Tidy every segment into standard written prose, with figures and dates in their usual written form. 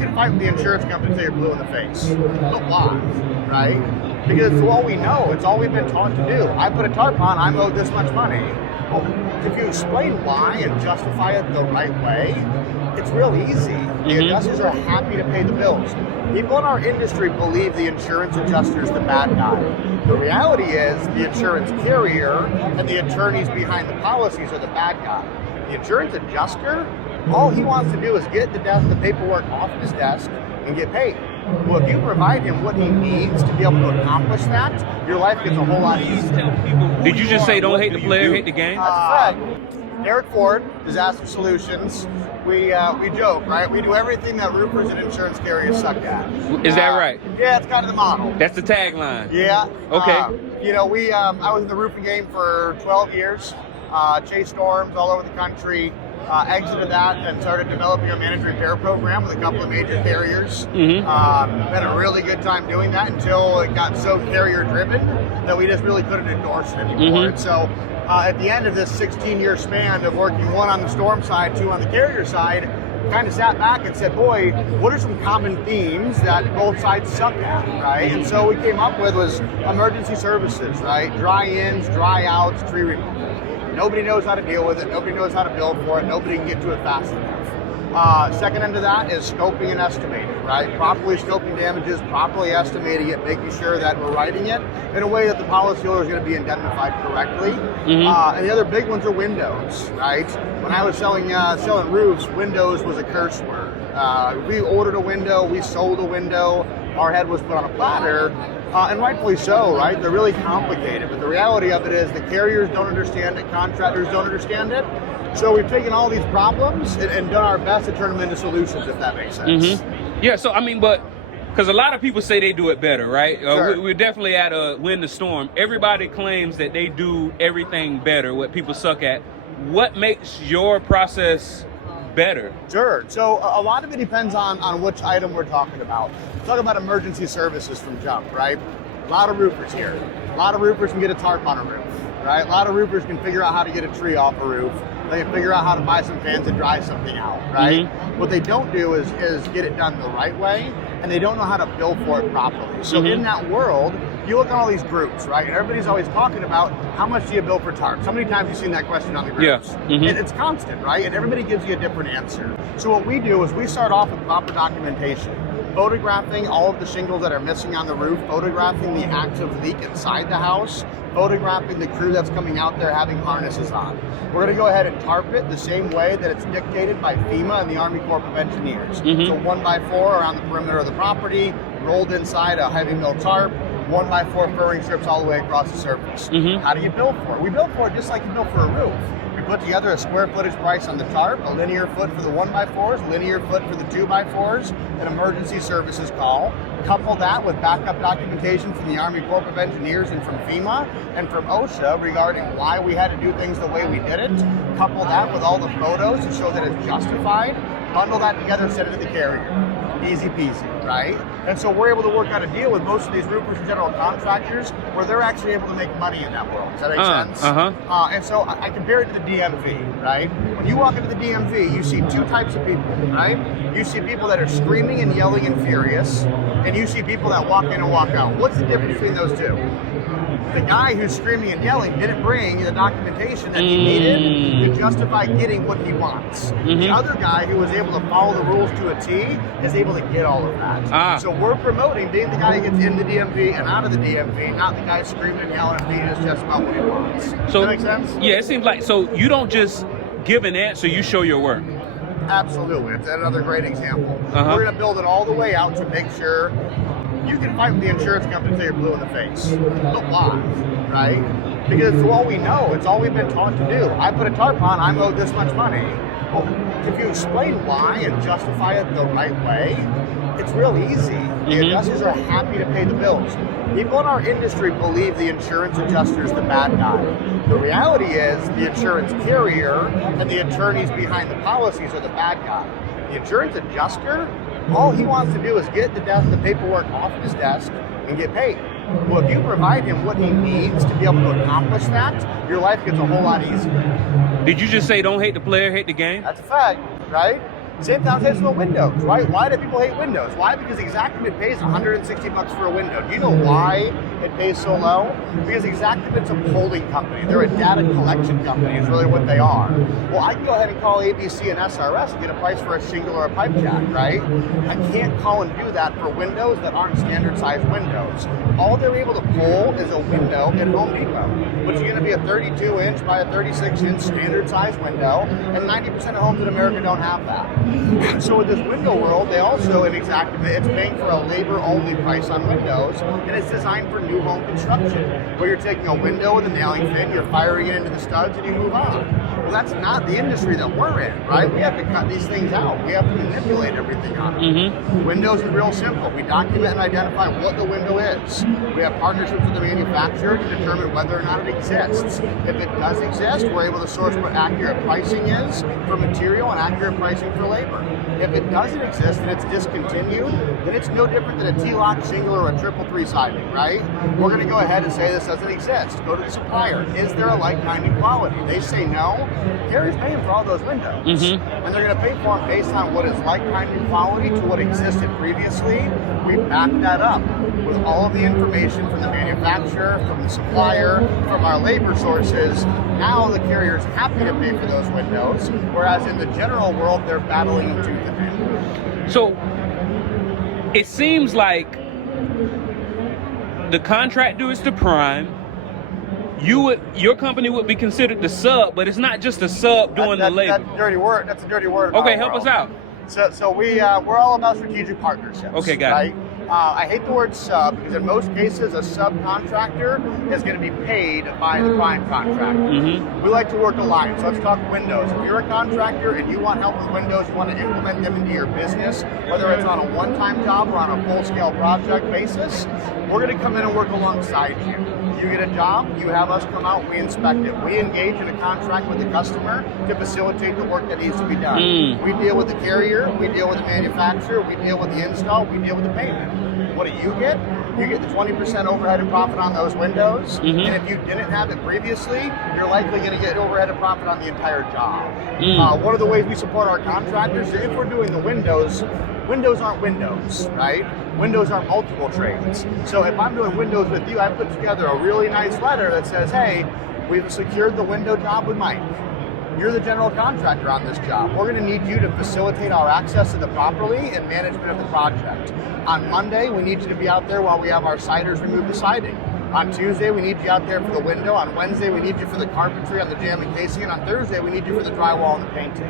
can fight with the insurance company until you're blue in the face. But why, right? Because it's all we know. It's all we've been taught to do. I put a tarp on, I'm owed this much money. Well, if you explain why and justify it the right way, it's real easy. The adjusters are happy to pay the bills. People in our industry believe the insurance adjuster is the bad guy. The reality is the insurance carrier and the attorneys behind the policies are the bad guy. The insurance adjuster, all he wants to do is get the paperwork off his desk and get paid. Well, if you provide him what he needs to be able to accomplish that, your life gets a whole lot easier. Did you just say don't hate the player, hate the game? That's right. Derek Ford, Disaster Solutions. We joke, right? We do everything that roofers and insurance carriers suck at. Is that right? Yeah, it's kind of the model. That's the tagline. Yeah. Okay. You know, I was in the roofing game for 12 years. Chased storms all over the country. Exited that and started developing a managed repair program with a couple of major carriers. Had a really good time doing that until it got so carrier driven that we just really couldn't endorse it anymore. And so at the end of this 16-year span of working one on the storm side, two on the carrier side, kind of sat back and said, boy, what are some common themes that both sides suck at, right? And so we came up with was emergency services, right? Dry ins, dry outs, tree removal. Nobody knows how to deal with it. Nobody knows how to build for it. Nobody can get to it fast enough. Second into that is scoping and estimating, right? Properly scoping damages, properly estimating it, making sure that we're writing it in a way that the policyholder is going to be indemnified correctly. And the other big ones are windows, right? When I was selling roofs, windows was a curse word. We ordered a window, we sold a window, our head was put on a platter, and rightfully so, right? They're really complicated, but the reality of it is the carriers don't understand it, contractors don't understand it. So we've taken all these problems and done our best to turn them into solutions, if that makes sense. Yeah, so I mean, but because a lot of people say they do it better, right? Sure. We're definitely at a win the storm. Everybody claims that they do everything better, what people suck at. What makes your process better? Sure. So a lot of it depends on which item we're talking about. Talk about emergency services from jump, right? A lot of roofers here. A lot of roofers can get a tarp on a roof, right? A lot of roofers can figure out how to get a tree off a roof. They can figure out how to buy some fans and dry something out, right? What they don't do is get it done the right way, and they don't know how to bill for it properly. So in that world, you look at all these groups, right? And everybody's always talking about how much do you bill for tarps? How many times have you seen that question on the groups? And it's constant, right? And everybody gives you a different answer. So what we do is we start off with proper documentation. Photographing all of the shingles that are missing on the roof, photographing the active leak inside the house, photographing the crew that's coming out there having harnesses on. We're going to go ahead and tarp it the same way that it's dictated by FEMA and the Army Corps of Engineers. So 1x4 around the perimeter of the property, rolled inside a heavy mill tarp, 1x4 furring strips all the way across the surface. How do you bill for it? We bill for it just like you bill for a roof. We put together a square footage price on the tarp, a linear foot for the 1x4s, linear foot for the 2x4s, an emergency services call. Couple that with backup documentation from the Army Corps of Engineers and from FEMA and from OSHA regarding why we had to do things the way we did it. Couple that with all the photos to show that it's justified. Bundle that together, send it to the carrier. Easy peasy, right? And so we're able to work out a deal with most of these roofers and general contractors where they're actually able to make money in that world. Does that make sense? And so I compare it to the DMV, right? When you walk into the DMV, you see two types of people, right? You see people that are screaming and yelling and furious, and you see people that walk in and walk out. What's the difference between those two? The guy who's screaming and yelling didn't bring the documentation that he needed to justify getting what he wants. The other guy who was able to follow the rules to a T is able to get all of that. So we're promoting being the guy who gets in the DMV and out of the DMV, not the guy screaming and yelling and beating his chest about what he wants. So, does that make sense? Yeah, it seems like, so you don't just give an answer, you show your work. Absolutely. It's another great example. We're going to build it all the way out to make sure you can fight with the insurance company until you're blue in the face. But why, right? Because it's all we know. It's all we've been taught to do. I put a tarp on, I'm owed this much money. Well, if you explain why and justify it the right way, it's real easy. The adjusters are happy to pay the bills. People in our industry believe the insurance adjuster is the bad guy. The reality is the insurance carrier and the attorneys behind the policies are the bad guy. The insurance adjuster, all he wants to do is get the paperwork off his desk and get paid. Well, if you provide him what he needs to be able to accomplish that, your life gets a whole lot easier. Did you just say don't hate the player, hate the game? That's a fact, right? Same conversation with windows, right? Why do people hate windows? Why? Because Exactibid pays $160 for a window. Do you know why it pays so low? Because Exactibid's a polling company. They're a data collection company is really what they are. Well, I can go ahead and call ABC and SRS and get a price for a shingle or a pipe jack, right? I can't call and do that for windows that aren't standard size windows. All they're able to pull is a window at Home Depot, which is going to be a 32 inch by a 36 inch standard size window, and 90% of homes in America don't have that. So with this window world, they also, in Exactibid, it's paying for a labor-only price on windows, and it's designed for new home construction, where you're taking a window with a nailing fin, you're firing it into the studs, and you move on. Well, that's not the industry that we're in, right? We have to cut these things out. We have to manipulate everything on it. Windows is real simple. We document and identify what the window is. We have partnerships with the manufacturer to determine whether or not it exists. If it does exist, we're able to source what accurate pricing is for material and accurate pricing for labor. If it doesn't exist and it's discontinued, then it's no different than a T-lock shingle or a 333 siding, right? We're going to go ahead and say this doesn't exist. Go to the supplier. Is there a like kind and quality? They say no. Carrier's paying for all those windows. And they're going to pay for them based on what is like kind and quality to what existed previously. We back that up with all of the information from the manufacturer, from the supplier, from our labor sources. Now the carrier's happy to pay for those windows, whereas in the general world, they're battling them tooth and nail. So it seems like the contractor is the prime. Your company would be considered the sub, but it's not just the sub doing the labor. That's dirty word. That's a dirty word. Okay, help us out. So we're all about strategic partnerships. Okay, got right? I hate the word sub because in most cases a subcontractor is going to be paid by the prime contractor. We like to work a line. So let's talk windows. If you're a contractor and you want help with windows, you want to implement them into your business, whether it's on a one-time job or on a full-scale project basis, we're going to come in and work alongside you. You get a job, you have us come out, we inspect it. We engage in a contract with the customer to facilitate the work that needs to be done. We deal with the carrier, we deal with the manufacturer, we deal with the install, we deal with the payment. What do you get? You get the 20% overhead and profit on those windows. And if you didn't have it previously, you're likely going to get overhead and profit on the entire job. One of the ways we support our contractors is if we're doing the windows, windows aren't windows, right? Windows are multiple trades. So if I'm doing windows with you, I put together a really nice letter that says, hey, we've secured the window job with Mike. You're the general contractor on this job. We're going to need you to facilitate our access to the property and management of the project. On Monday, we need you to be out there while we have our siders remove the siding. On Tuesday, we need you out there for the window. On Wednesday, we need you for the carpentry on the jam and casing. And on Thursday, we need you for the drywall and the painting.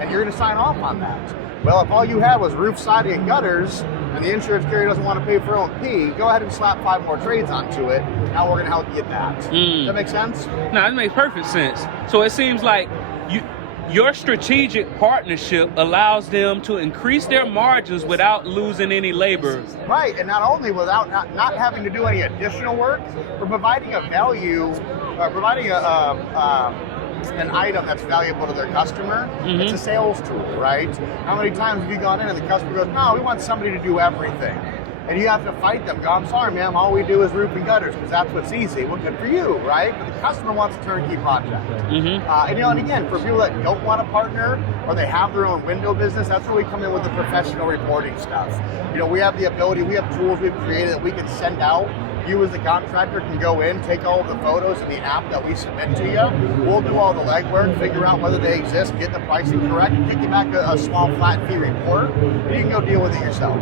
And you're going to sign off on that. Well, if all you had was roof, siding, and gutters, and the insurance carrier doesn't want to pay for O&P, go ahead and slap 5 more trades onto it. Now we're going to help you get that. Does that make sense? No, that makes perfect sense. So it seems like your strategic partnership allows them to increase their margins without losing any labor. Right, and not only without not having to do any additional work, but providing a value, providing an item that's valuable to their customer. It's a sales tool, right? How many times have you gone in and the customer goes, no, we want somebody to do everything. And you have to fight them. Go, I'm sorry, ma'am, all we do is roof and gutters because that's what's easy. Well, good for you, right? But the customer wants a turnkey project. And again, for people that don't want to partner or they have their own window business, that's where we come in with the professional reporting stuff. We have the ability, we have tools we've created that we can send out. You as the contractor can go in, take all of the photos in the app that we submit to you. We'll do all the legwork, figure out whether they exist, get the pricing correct, and kick you back a small flat fee report, and you can go deal with it yourself.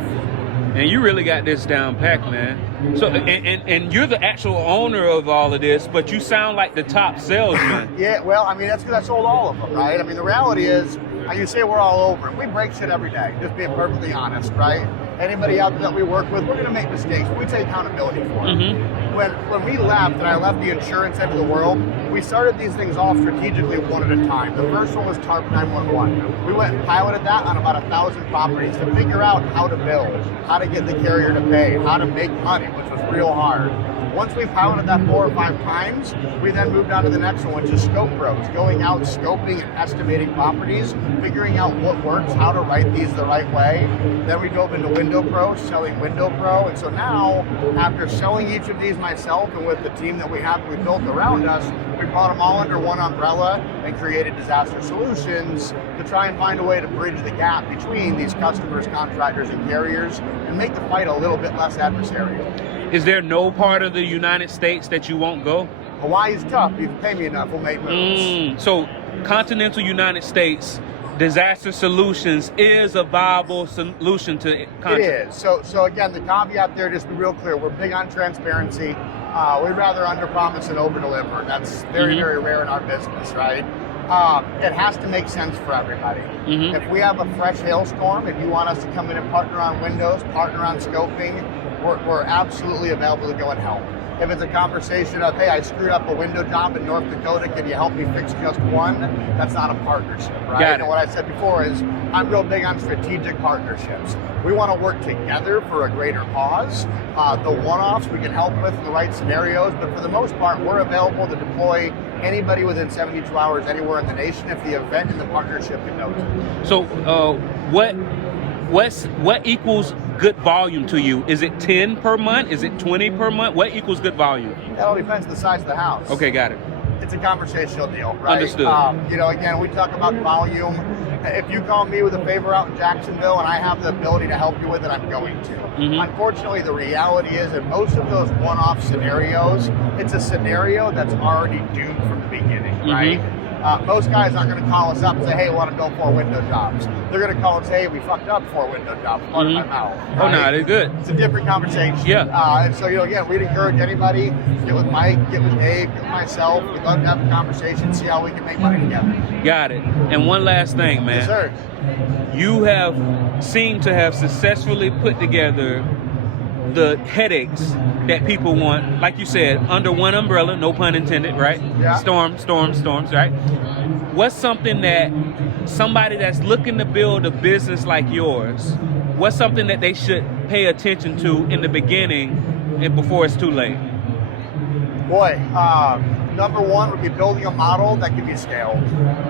And you really got this down packed, man. So, and you're the actual owner of all of this, but you sound like the top salesman. Yeah, well, I mean, that's because I sold all of them, right? I mean, the reality is, you say we're all over it. We break shit every day, just being perfectly honest, right? Anybody out there that we work with, we're going to make mistakes, but we take accountability for it. When we left, and I left the insurance end of the world, we started these things off strategically one at a time. The first one was TARP 911. We went and piloted that on about 1,000 properties to figure out how to build, how to get the carrier to pay, how to make money, which was real hard. Once we piloted that 4 or 5 times, we then moved on to the next one, which is Scope Pros, going out, scoping and estimating properties, figuring out what works, how to write these the right way. Then we dove into Window Pro, selling Window Pro. And so now, after selling each of these myself and with the team that we built around us, we brought them all under one umbrella and created Disaster Solutions to try and find a way to bridge the gap between these customers, contractors, and carriers and make the fight a little bit less adversarial. Is there no part of the United States that you won't go? Hawaii's tough. You can pay me enough, we'll make moves. So continental United States, Disaster Solutions is a viable solution to contract. It is. So again, the caveat there, just to be real clear, we're big on transparency. We'd rather under-promise and over-deliver. That's very, very rare in our business, right? It has to make sense for everybody. If we have a fresh hailstorm, if you want us to come in and partner on windows, partner on scoping, we're absolutely available to go and help. If it's a conversation of, hey, I screwed up a window job in North Dakota, can you help me fix just one? That's not a partnership, right? Got it. And what I said before is, I'm real big on strategic partnerships. We want to work together for a greater cause. The one-offs we can help with in the right scenarios, but for the most part, we're available to deploy anybody within 72 hours anywhere in the nation if the event and the partnership can note it. So what equals good volume to you? Is it 10 per month? Is it 20 per month? What equals good volume? That all depends on the size of the house. Okay, got it. It's a conversational deal, right? Understood. Again, we talk about volume. If you call me with a favor out in Jacksonville and I have the ability to help you with it, I'm going to. Unfortunately, the reality is in most of those one-off scenarios, it's a scenario that's already doomed from the beginning, right? Most guys aren't going to call us up and say, hey, I want to build 4 window jobs. They're going to call and say, hey, we fucked up 4 window jobs. Pardon my mouth. Right? Oh, no, they're good. It's a different conversation. Yeah. And so, again, we'd encourage anybody, get with Mike, get with Dave, get with myself. We'd love to have a conversation, see how we can make money together. Got it. And one last thing, man. Yes, sir. You have seemed to have successfully put together the headaches that people want, like you said, under one umbrella, no pun intended, right? Yeah. Storms, right? What's something that somebody that's looking to build a business like yours, what's something that they should pay attention to in the beginning and before it's too late? Boy, number one would be building a model that can be scaled,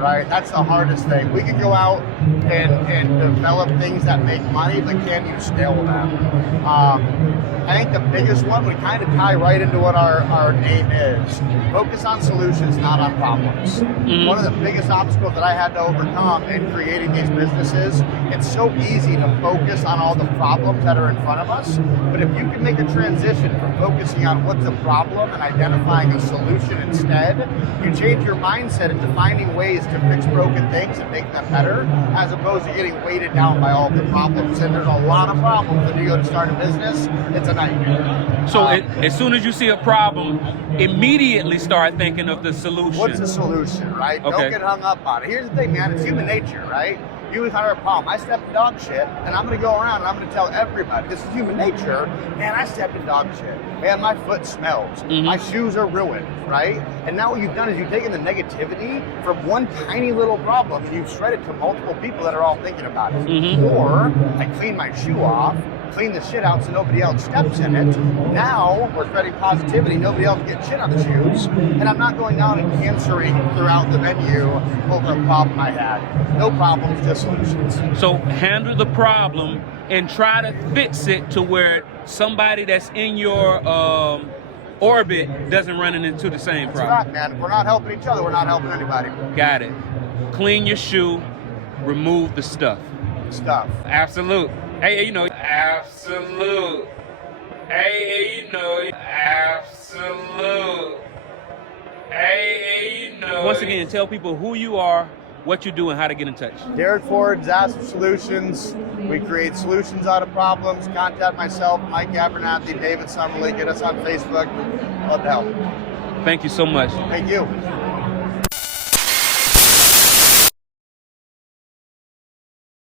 right? That's the hardest thing. We can go out and develop things that make money, but can you scale them? I think the biggest one would kind of tie right into what our name is. Focus on solutions, not on problems. One of the biggest obstacles that I had to overcome in creating these businesses, it's so easy to focus on all the problems that are in front of us, but if you can make a transition from focusing on what's a problem and identifying a solution instead, you change your mindset into finding ways to fix broken things and make them better, as opposed to getting weighted down by all the problems. And there's a lot of problems when you go to start a business. It's a nightmare. So as soon as you see a problem, immediately start thinking of the solution. What's the solution, right? Okay. Don't get hung up on it. Here's the thing, man. It's human nature, right? You encounter a problem. I stepped in dog shit, and I'm going to go around and I'm going to tell everybody, this is human nature. Man, I stepped in dog shit. Man, my foot smells. My shoes are ruined, right? And now what you've done is you've taken the negativity from one tiny little problem and you've spread it to multiple people that are all thinking about it. Or I clean my shoe off, clean the shit out so nobody else steps in it. Now we're spreading positivity. Nobody else gets shit on the shoes. And I'm not going down and cancering throughout the venue over a problem I had. No problems, just solutions. So handle the problem and try to fix it to where somebody that's in your orbit doesn't run into the same problem. That's right, man. If we're not helping each other, we're not helping anybody. Got it. Clean your shoe, remove the stuff. Absolute. Hey, absolute. Hey, absolute. Hey, Once again, tell people who you are, what you do, and how to get in touch. Derek Ford, Disaster Solutions. We create solutions out of problems. Contact myself, Mike Abernathy, David Summerly. Get us on Facebook. Love to help. Thank you so much. Thank you.